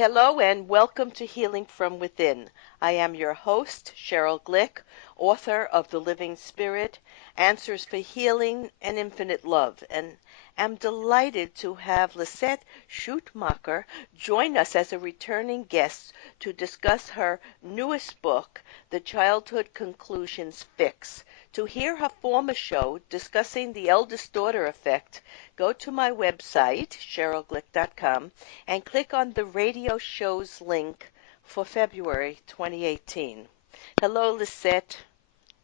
Hello and welcome to Healing from Within. I am your host, Sheryl Glick, author of The Living Spirit, Answers for Healing and Infinite Love, and am delighted to have Lisette Schuitemaker join us as a returning guest to discuss her newest book, The Childhood Conclusions Fix. To hear her former show discussing the eldest daughter effect, go to my website, SherylGlick.com, and click on the radio show's link for February 2018. Hello, Lisette.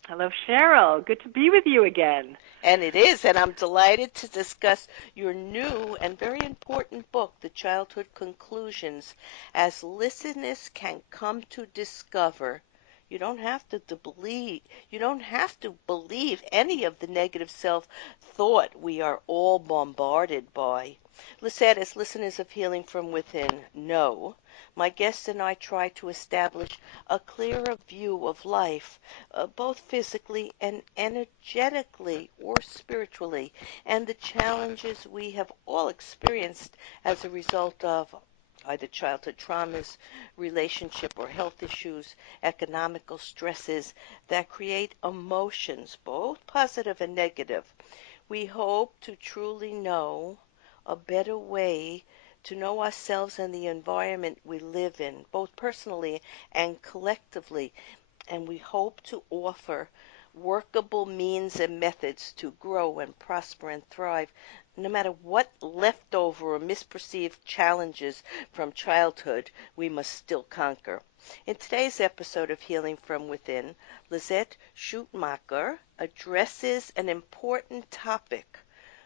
Hello, Sheryl. Good to be with you again. And it is, and I'm delighted to discuss your new and very important book, The Childhood Conclusions, as listeners can come to discover. You don't have to believe any of the negative self-thought we are all bombarded by. Lisette, as listeners of Healing from Within know, my guests and I try to establish a clearer view of life, both physically and energetically or spiritually, and the challenges we have all experienced as a result of either childhood traumas, relationship or health issues, economical stresses that create emotions, both positive and negative. We hope to truly know a better way to know ourselves and the environment we live in, both personally and collectively, and we hope to offer workable means and methods to grow and prosper and thrive, no matter what leftover or misperceived challenges from childhood we must still conquer. In today's episode of Healing from Within, Lisette Schuitemaker addresses an important topic,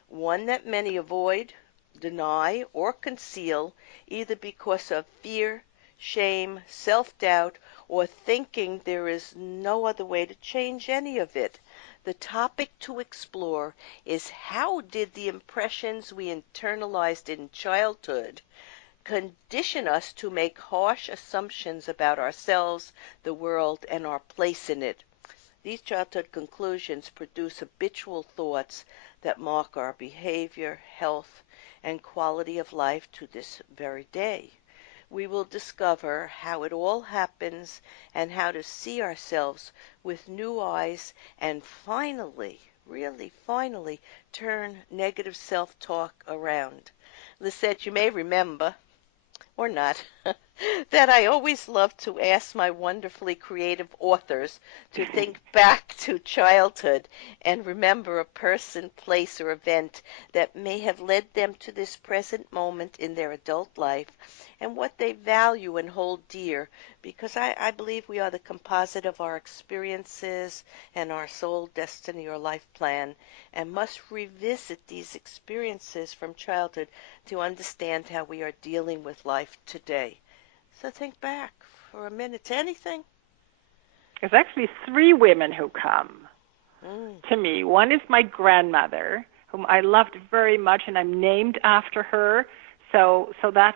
one that many avoid, deny, or conceal, either because of fear, shame, self-doubt, or thinking there is no other way to change any of it. The topic to explore is how did the impressions we internalized in childhood condition us to make harsh assumptions about ourselves, the world, and our place in it. These childhood conclusions produce habitual thoughts that mark our behavior, health, and quality of life to this very day. We will discover how it all happens and how to see ourselves with new eyes and finally, really finally, turn negative self-talk around. Lisette, you may remember, or not, that I always love to ask my wonderfully creative authors to think back to childhood and remember a person, place, or event that may have led them to this present moment in their adult life and what they value and hold dear, because I believe we are the composite of our experiences and our soul destiny or life plan, and must revisit these experiences from childhood to understand how we are dealing with life today. So think back for a minute to anything. There's actually three women who come Mm. to me. One is my grandmother, whom I loved very much, and I'm named after her. So that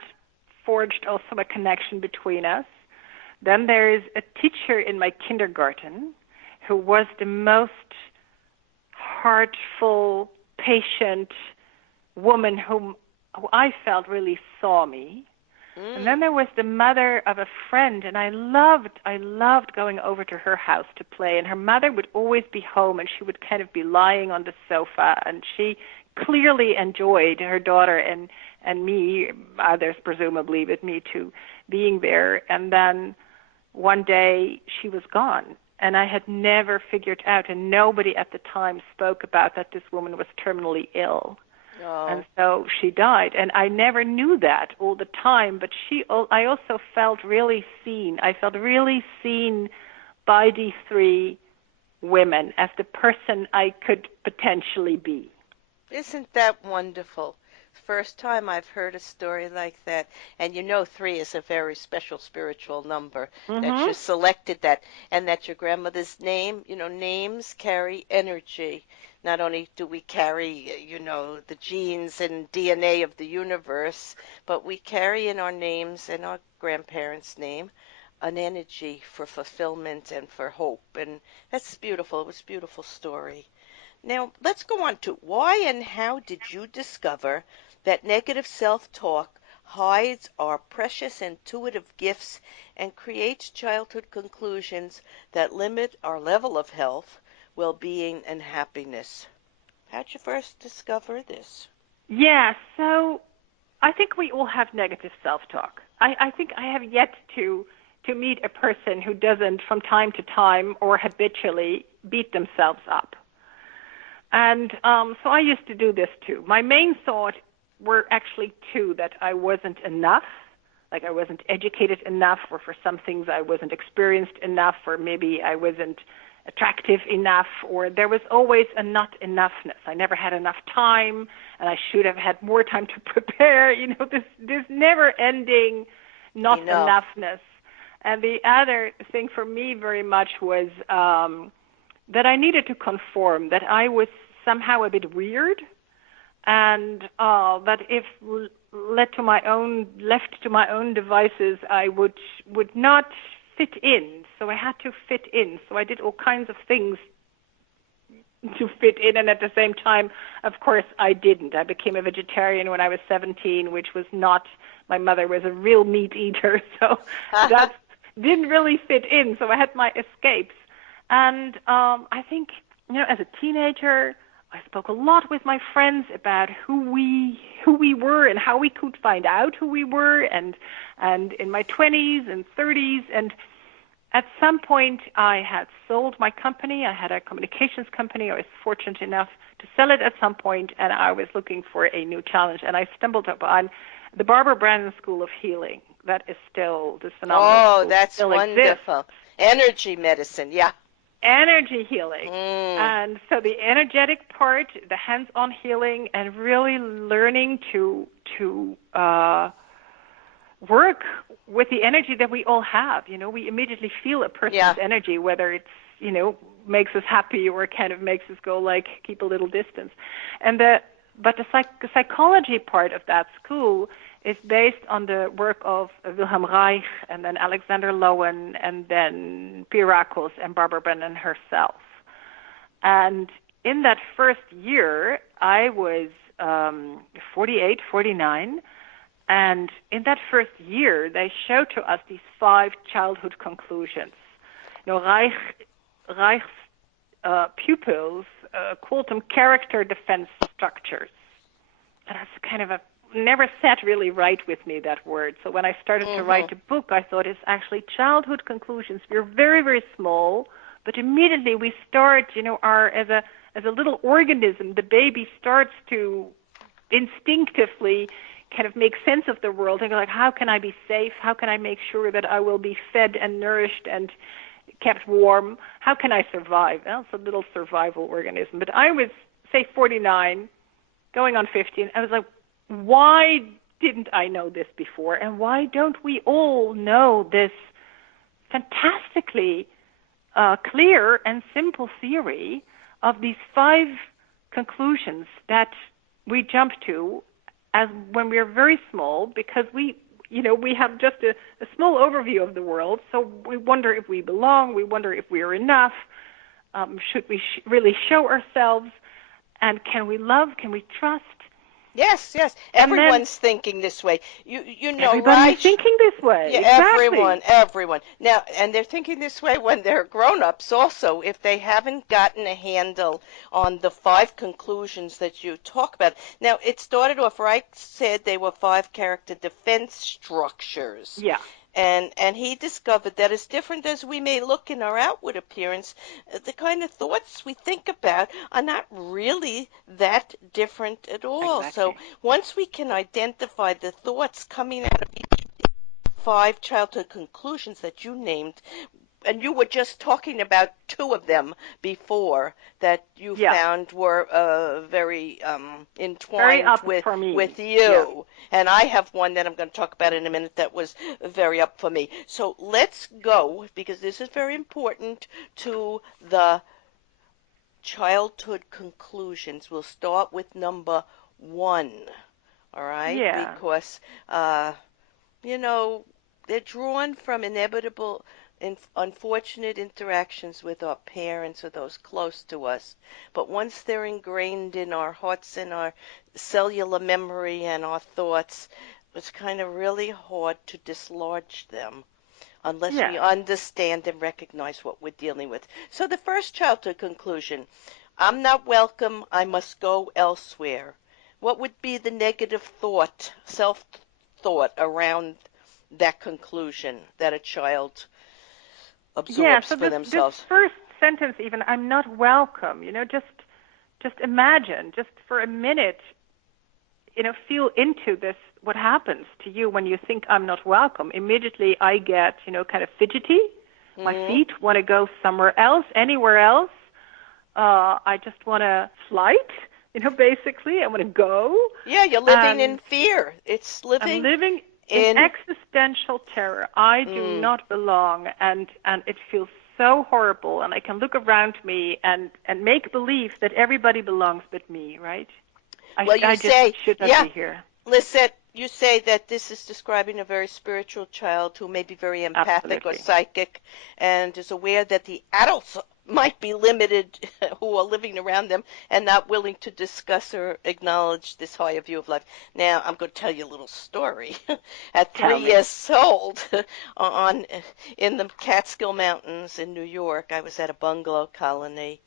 forged also a connection between us. Then there is a teacher in my kindergarten who was the most heartful, patient woman who I felt really saw me. And then Mm. there was the mother of a friend, and I loved going over to her house to play. And her mother would always be home, and she would kind of be lying on the sofa, and she clearly enjoyed her daughter and me, others presumably, but me too, being there. And then one day she was gone, and I had never figured out, and nobody at the time spoke about that this woman was terminally ill. And Oh. so she died, and I never knew that all the time, but I also felt really seen. I felt really seen by these three women as the person I could potentially be. Isn't that wonderful? First time I've heard a story like that. And you know, three is a very special spiritual number, that you Mhm. selected that, and that your grandmother's name, names carry energy. Not only do we carry, the genes and DNA of the universe, but we carry in our names and our grandparents' name an energy for fulfillment and for hope. And that's beautiful. It was a beautiful story. Now, let's go on to why and how did you discover that negative self-talk hides our precious intuitive gifts and creates childhood conclusions that limit our level of health, well-being, and happiness. How'd you first discover this? Yeah, so I think we all have negative self-talk. I think I have yet to meet a person who doesn't, from time to time or habitually, beat themselves up. And so I used to do this too. My main thought were actually two: that I wasn't enough, like I wasn't educated enough, or for some things I wasn't experienced enough, or maybe I wasn't attractive enough, or there was always a not enoughness. I never had enough time, and I should have had more time to prepare. This never-ending not Enough. enoughness. And the other thing for me very much was that I needed to conform, that I was somehow a bit weird, and that if left to my own devices, I would not fit in. So I had to fit in. So I did all kinds of things to fit in, and at the same time, of course, I didn't. I became a vegetarian when I was 17, which was not. My mother was a real meat eater, so that didn't really fit in. So I had my escapes, and I think as a teenager, I spoke a lot with my friends about who we were and how we could find out who we were, and in my 20s and 30s, and at some point I had sold my company. I had a communications company. I was fortunate enough to sell it at some point, and I was looking for a new challenge, and I stumbled upon the Barbara Brandon School of Healing. That is still this phenomenal Oh, school. that's Still wonderful. exists. Energy medicine, yeah. Energy healing. Mm. And so the energetic part, the hands-on healing, and really learning to work with the energy that we all have. We immediately feel a person's energy, whether it's, makes us happy or kind of makes us go like, keep a little distance. But the psychology part of that school is based on the work of Wilhelm Reich and then Alexander Lowen and then Pirakos and Barbara Brennan herself. And in that first year, I was 48, 49, and in that first year, they showed to us these 5 childhood conclusions. Reich's pupils called them character defense structures. And that's kind of never sat really right with me, that word. So when I started to write a book, I thought it's actually childhood conclusions. We're very, very small, but immediately we start, as a little organism, the baby starts to instinctively kind of make sense of the world and go like, how can I be safe? How can I make sure that I will be fed and nourished and kept warm? How can I survive? Well, it's a little survival organism. But I was, say, 49, going on 50, and I was like, why didn't I know this before? And why don't we all know this fantastically clear and simple theory of these 5 conclusions that we jump to as when we are very small, because we have just a small overview of the world, so we wonder if we belong, we wonder if we are enough, should we really show ourselves, and can we love, can we trust? Yes. Everyone's thinking this way. Everybody right? is thinking this way. Yeah, Exactly. everyone. Now, and they're thinking this way when they're grown-ups also, if they haven't gotten a handle on the 5 conclusions that you talk about. Now, it started off, Reich said they were 5 character defense structures. Yeah. And he discovered that as different as we may look in our outward appearance, the kind of thoughts we think about are not really that different at all. So Exactly. once we can identify the thoughts coming out of each 5 childhood conclusions that you named, and you were just talking about 2 of them before that you Yeah. found were very Very entwined up with for me. with Yeah. you. And I have one that I'm going to talk about in a minute that was very up for me. So let's go, because this is very important, to the childhood conclusions. We'll start with number 1. All right? Yeah. Because you know, they're drawn from inevitable and unfortunate interactions with our parents or those close to us. But once they're ingrained in our hearts and our cellular memory and our thoughts, it's kind of really hard to dislodge them unless we Yeah. understand and recognize what we're dealing with. So the first childhood conclusion, I'm not welcome, I must go elsewhere. What would be the negative thought, self-thought around that conclusion that a child Yeah, absorbs so for this themselves? first sentence even, I'm not welcome, just imagine, just for a minute, feel into this, what happens to you when you think I'm not welcome. Immediately I get, kind of fidgety. My Hmm. feet want to go somewhere else, anywhere else. I just want to flight, basically. I want to go. Yeah, you're living in And fear. It's I'm living living in in. existential terror. I do Mm, not belong, and it feels so horrible. And I can look around me and make believe that everybody belongs but me, right? well, you I just say, should not yeah, be here. Lisette, you say that this is describing a very spiritual child who may be very empathic or Absolutely. psychic and is aware that the adults might be limited who are living around them and not willing to discuss or acknowledge this higher view of life. Now, I'm going to tell you a little story. At three Tell me. years old, on in the Catskill Mountains in New York, I was at a bungalow colony,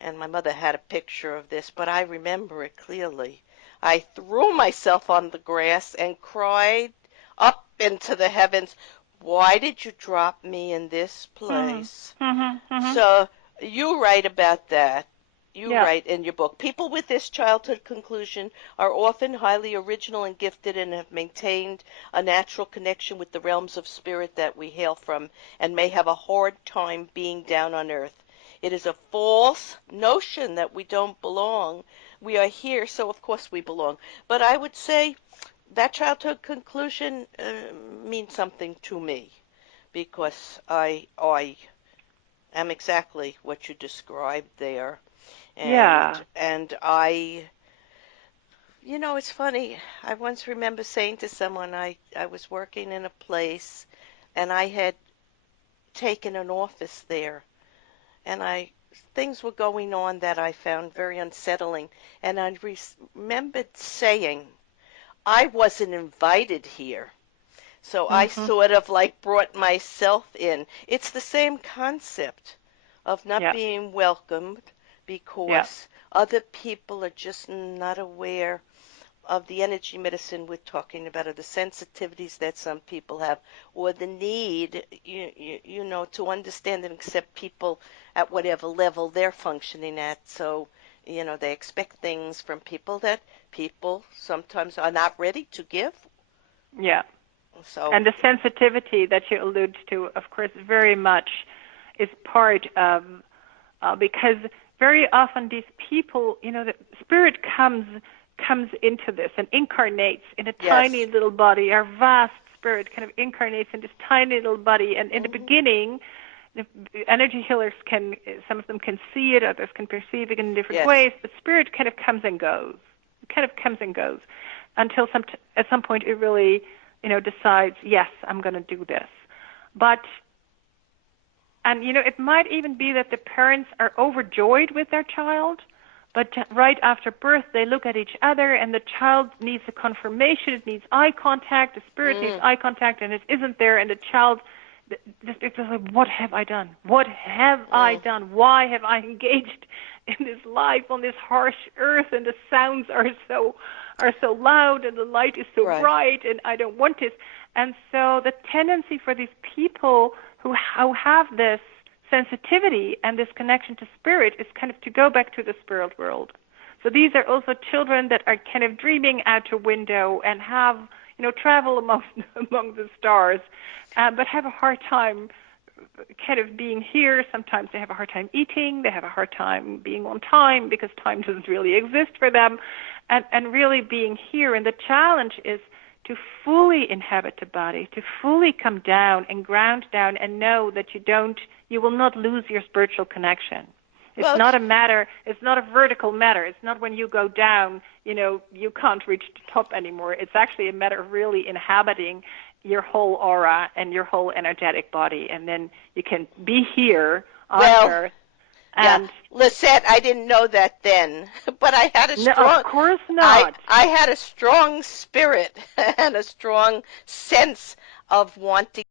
and my mother had a picture of this, but I remember it clearly. I threw myself on the grass and cried up into the heavens, why did you drop me in this Mhm. place? Mhm. Mhm. So you write about that. You Yeah. write in your book, people with this childhood conclusion are often highly original and gifted and have maintained a natural connection with the realms of spirit that we hail from and may have a hard time being down on earth. It is a false notion that we don't belong. We are here, so of course we belong. But I would say that childhood conclusion means something to me because I am exactly what you described there. Yeah. And I, it's funny. I once remember saying to someone I was working in a place and I had taken an office there and I things were going on that I found very unsettling and I remembered saying I wasn't invited here. So I Mhm. sort of like brought myself in. It's the same concept of not Yeah. being welcomed Yeah. because other people are just not aware of the energy medicine we're talking about, or the sensitivities that some people have, or the need, to understand and accept people at whatever level they're functioning at. So, they expect things from people that people sometimes are not ready to give. Yeah. So, And the sensitivity that you allude to, of course, very much is part of because very often these people, the spirit comes into this and incarnates in a tiny yes. little body. Our vast spirit kind of incarnates in this tiny little body, and in the Hmm. beginning, the energy healers some of them can see it, others can perceive it in different Yes. ways. The spirit kind of comes and goes. It kind of comes and goes until at some point it really, decides, yes, I'm going to do this. But and it might even be that the parents are overjoyed with their child, but right after birth they look at each other and the child needs a confirmation, it needs eye contact, the spirit needs Mm. eye contact, and it isn't there, and the child it's like, what have I done? What have I Mm. done? Why have I engaged in this life on this harsh earth, and the sounds are so loud and the light is so Right. bright, and I don't want this. And so the tendency for these people who have this sensitivity and this connection to spirit is kind of to go back to the spirit world. So these are also children that are kind of dreaming out a window and have, travel among among the stars, but have a hard time kind of being here. Sometimes they have a hard time eating. They have a hard time being on time because time doesn't really exist for them, and really being here. And the challenge is to fully inhabit the body, to fully come down and ground down and know that you will not lose your spiritual connection. It's Well, not a matter, it's not a vertical matter. It's not when you go down, you can't reach the top anymore. It's actually a matter of really inhabiting your whole aura and your whole energetic body. And then you can be here on well, earth Yeah, And Lisette, I didn't know that then, but no, of course I not. I had a strong spirit and a strong sense of wanting